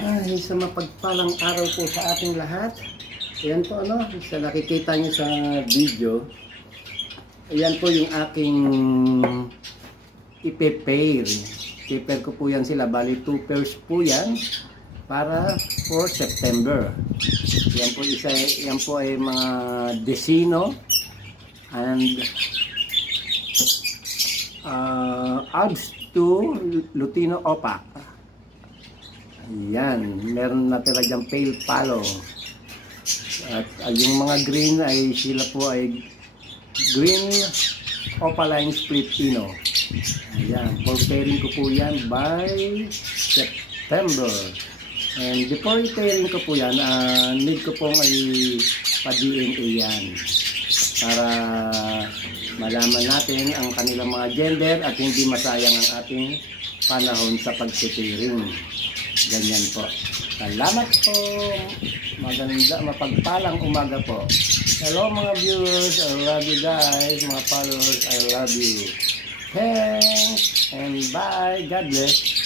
Ay, sa mapagpalang araw po sa ating lahat. Ayan po sa nakikita niyo sa video. Ayan po yung aking ipe-pair. Ipe-pair ko po yan sila. Bali 2 pairs po yan para for September. Yan po yan po ay mga Desino and Alps to Lutino Opa. Yan, meron natira dyan pale palo. At yung mga green ay sila po ay green opaline split pino. Ayan, for pairing ko po yan by September. And before pairing ko po yan, need ko pong ay pa-DNA yan para malaman natin ang kanilang mga gender at hindi masayang ang ating panahon sa pag-pairing. Ganyan po. Salamat po. Maganda, mapagpalang umaga po. Hello mga viewers. I love you guys. Mga followers, I love you. Thanks and bye. God bless.